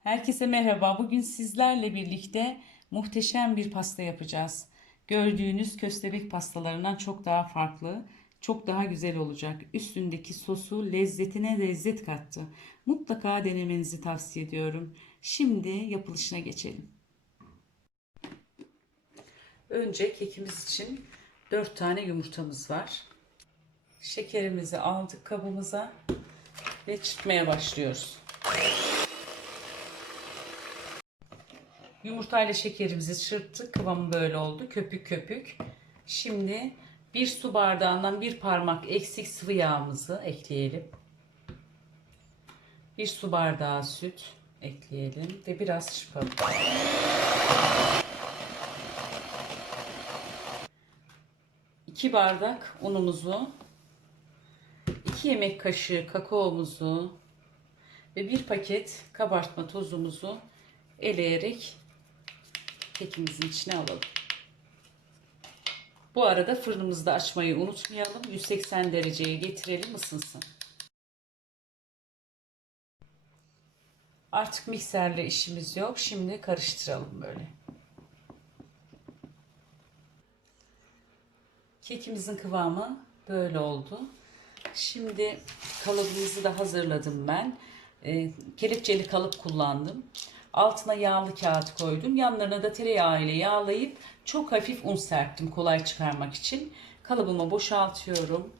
Herkese merhaba. Bugün sizlerle birlikte muhteşem bir pasta yapacağız. Gördüğünüz köstebek pastalarından çok daha farklı, çok daha güzel olacak. Üstündeki sosu lezzetine lezzet kattı. Mutlaka denemenizi tavsiye ediyorum. Şimdi yapılışına geçelim. Önce kekimiz için 4 tane yumurtamız var. Şekerimizi aldık kabımıza ve çırpmaya başlıyoruz. Yumurtayla şekerimizi çırptık. Kıvamı böyle oldu. Köpük köpük. Şimdi bir su bardağından bir parmak eksik sıvı yağımızı ekleyelim. Bir su bardağı süt ekleyelim ve biraz çırpalım. İki bardak unumuzu, iki yemek kaşığı kakaomuzu ve bir paket kabartma tozumuzu eleyerek kekimizin içine alalım. Bu arada fırınımızı da açmayı unutmayalım. 180 dereceye getirelim ısınsın. Artık mikserle işimiz yok. Şimdi karıştıralım böyle. Kekimizin kıvamı böyle oldu. Şimdi kalıbımızı da hazırladım ben. E, kelepçeli kalıp kullandım. Altına yağlı kağıt koydum. Yanlarına da tereyağı ile yağlayıp çok hafif un serptim kolay çıkarmak için. Kalıbımı boşaltıyorum.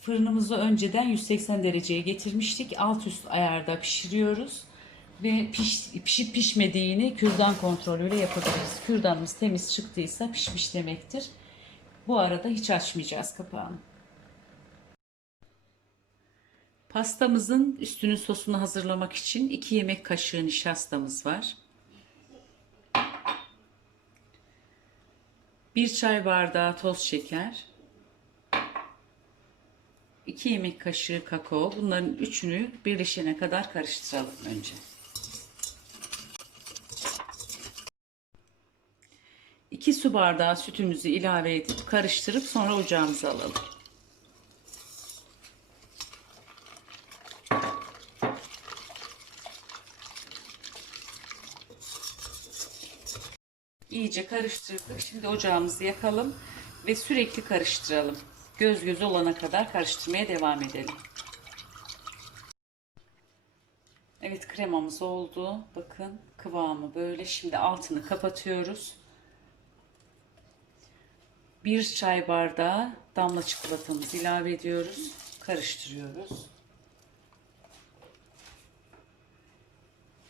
Fırınımızı önceden 180 dereceye getirmiştik. Alt üst ayarda pişiriyoruz. Ve piş, pişip pişmediğini kürdan kontrolüyle yapabiliriz. Kürdanımız temiz çıktıysa pişmiş demektir. Bu arada hiç açmayacağız kapağını. Pastamızın üstünün sosunu hazırlamak için 2 yemek kaşığı nişastamız var. 1 çay bardağı toz şeker. 2 yemek kaşığı kakao. Bunların üçünü birleşene kadar karıştıralım önce. 2 su bardağı sütümüzü ilave edip karıştırıp sonra ocağımıza alalım. İyice karıştırdık. Şimdi ocağımızı yakalım ve sürekli karıştıralım. Göz göz olana kadar karıştırmaya devam edelim. Evet kremamız oldu. Bakın kıvamı böyle. Şimdi altını kapatıyoruz. Bir çay bardağı damla çikolatamızı ilave ediyoruz. Karıştırıyoruz.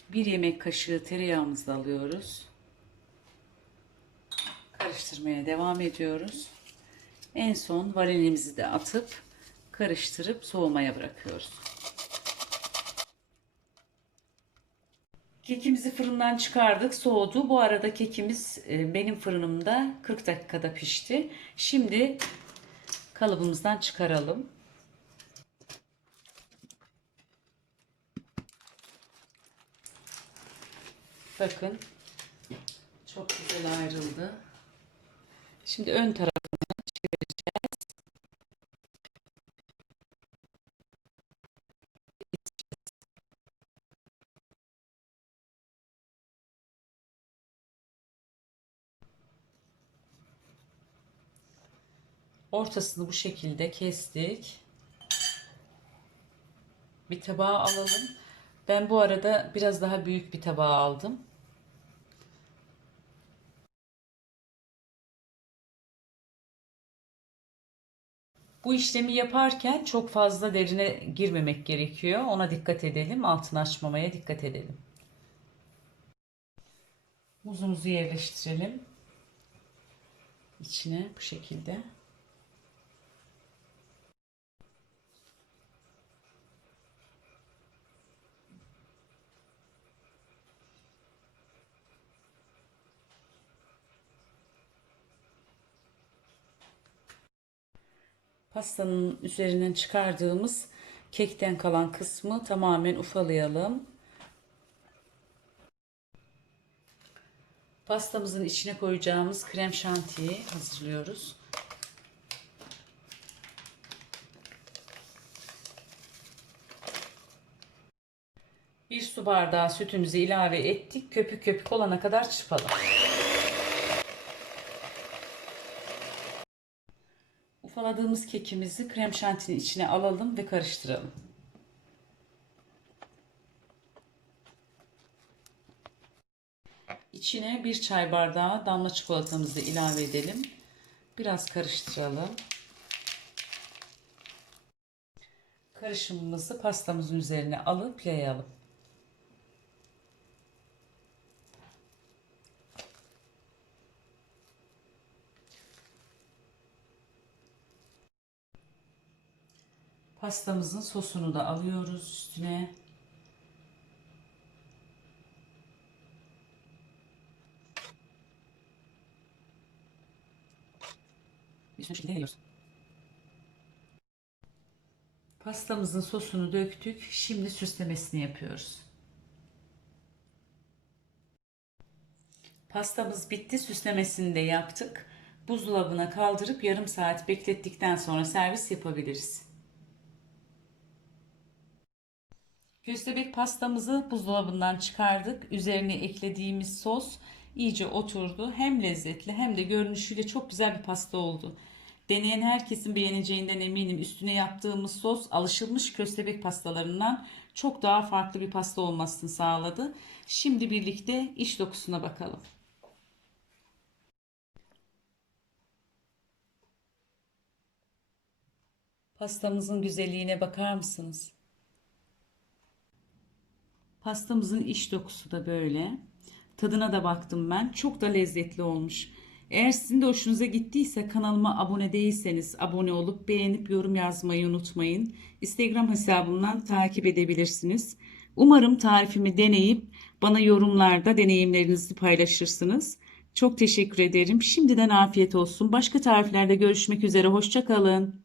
Bir yemek kaşığı tereyağımızı alıyoruz karıştırmaya devam ediyoruz. En son vanilimizi de atıp karıştırıp soğumaya bırakıyoruz. Kekimizi fırından çıkardık, soğudu. Bu arada kekimiz e, benim fırınımda 40 dakikada pişti. Şimdi kalıbımızdan çıkaralım. Bakın çok güzel ayrıldı. Şimdi ön tarafını çevireceğiz. Ortasını bu şekilde kestik. Bir tabağa alalım. Ben bu arada biraz daha büyük bir tabağa aldım. Bu işlemi yaparken çok fazla derine girmemek gerekiyor. Ona dikkat edelim. Altını açmamaya dikkat edelim. Muzumuzu yerleştirelim. İçine bu şekilde. pastanın üzerinden çıkardığımız kekten kalan kısmı tamamen ufalayalım. Pastamızın içine koyacağımız krem şantiyi hazırlıyoruz. Bir su bardağı sütümüzü ilave ettik. Köpük köpük olana kadar çırpalım. Ufaladığımız kekimizi krem şantinin içine alalım ve karıştıralım. İçine bir çay bardağı damla çikolatamızı ilave edelim. Biraz karıştıralım. Karışımımızı pastamızın üzerine alıp yayalım. Pastamızın sosunu da alıyoruz üstüne. Üstüne şekilde yayıyoruz. Pastamızın sosunu döktük. Şimdi süslemesini yapıyoruz. Pastamız bitti. Süslemesini de yaptık. Buzdolabına kaldırıp yarım saat beklettikten sonra servis yapabiliriz. Köstebek pastamızı buzdolabından çıkardık. Üzerine eklediğimiz sos iyice oturdu. Hem lezzetli hem de görünüşüyle çok güzel bir pasta oldu. Deneyen herkesin beğeneceğinden eminim. Üstüne yaptığımız sos alışılmış köstebek pastalarından çok daha farklı bir pasta olmasını sağladı. Şimdi birlikte iç dokusuna bakalım. Pastamızın güzelliğine bakar mısınız? Pastamızın iç dokusu da böyle. Tadına da baktım ben. Çok da lezzetli olmuş. Eğer sizin de hoşunuza gittiyse kanalıma abone değilseniz abone olup beğenip yorum yazmayı unutmayın. Instagram hesabımdan takip edebilirsiniz. Umarım tarifimi deneyip bana yorumlarda deneyimlerinizi paylaşırsınız. Çok teşekkür ederim. Şimdiden afiyet olsun. Başka tariflerde görüşmek üzere. Hoşçakalın.